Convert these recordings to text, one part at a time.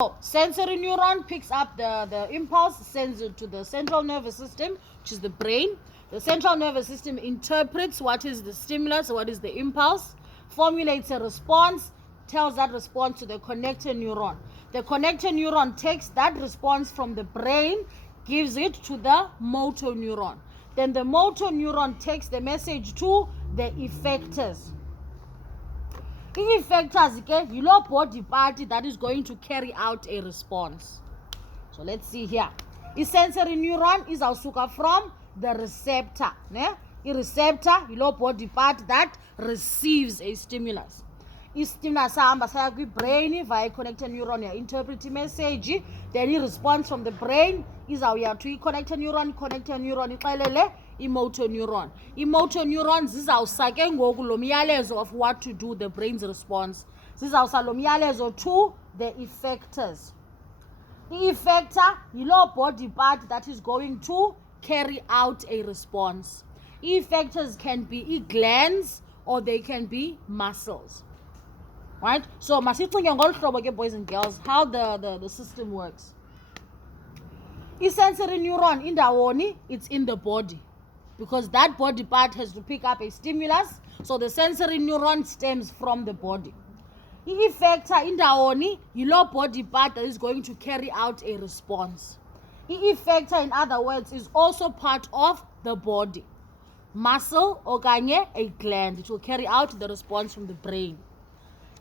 So sensory neuron picks up the impulse, sends it to the central nervous system, which is the brain. The central nervous system interprets what is the stimulus, what is the impulse, formulates a response, tells that response to the connector neuron. The connector neuron takes that response from the brain, gives it to the motor neuron. Then the motor neuron takes the message to the effectors. I-effectors ke yilo body part that is going to carry out a response. So let's see here. I-sensory neuron izawusuka from the receptor. I-receptor yilo body part that receives a stimulus. I-stimulus sahamba saya kwi-brain via connector neuron interpret message, then i-response from the brain izawuya to i-connector neuron ixelele i-motor neuron. I-motor neurons zizawusa ke ngoku lo myalezo of what to do, the brain's response. Zizawusa lo myalezo to the effectors. I-effector yilo body part that is going to carry out a response. Effectors can be glands or they can be muscles. Right? So masicinge ngolu hlobo ke, boys and girls, how the system works. I-sensory neuron indawoni, it's in the body, because that body part has to pick up a stimulus, so the sensory neuron stems from the body. I-effector indawoni yilo body part that is going to carry out a response. I-effector, in other words, is also part of the body. Muscle okanye a gland, it will carry out the response from the brain.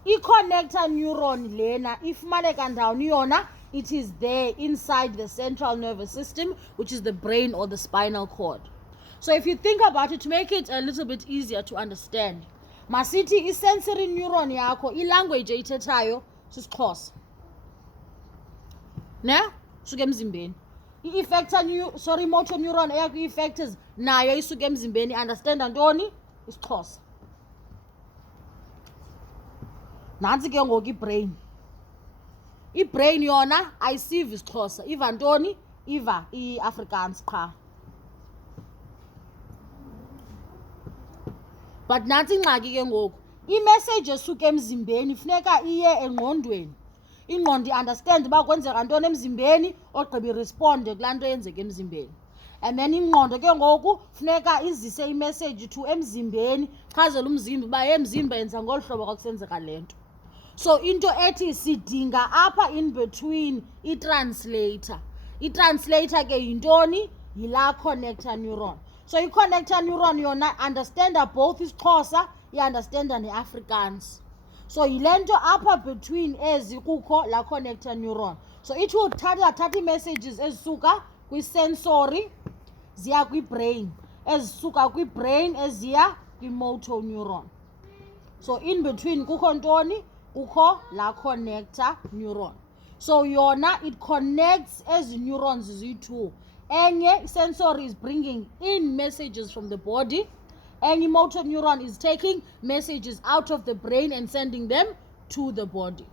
I-connector neuron lena ifumaneka ndawoni yona, it is there inside the central nervous system, which is the brain or the spinal cord. So if you think about it, to make it a little bit easier to understand, masithi i-sensory neuron yakho i-language eyithethayo sisiXhosa. Ne? Suke emzimbeni. Motor neuron eyakho i-effectors nayo isuke emzimbeni, understanda ntoni? IsiXhosa. Nansi ke ngoku i-brain. I-brain yona ayisiva isiXhosa, iva ntoni? Iva i-Afrikaans qha. But nansi ingxaki ke ngoku, i-message esuke emzimbeni funeka iye engqondweni. Ingqondo i-understand uba kwenzeka ntoni emzimbeni, ogqiba iresponde kulaa nto yenzeka emzimbeni. And then ingqondo ke ngoku funeka izise i-message to emzimbeni, chazela umzimba uba emzimba yenza ngolu hlobo kwakusenzeka le nto. So into ethi sidinga apha in between i-translator. I-translator ke yintoni? Yila connector neuron. So i-connector neuron yona understanda both isiXhosa, i-understanda ne-Afrikaans. So yile nto apha between ezi kukho la connector neuron. So it will thatha i-messages ezisuka kwi-sensory ziya kwi-brain, ezisuka kwi-brain eziya kwi-motor neuron. So in between kukho ntoni? Kukho la connector neuron. So yona it connects as neurons ziyi-2. Enye sensory is bringing in messages from the body. Any motor neuron is taking messages out of the brain and sending them to the body.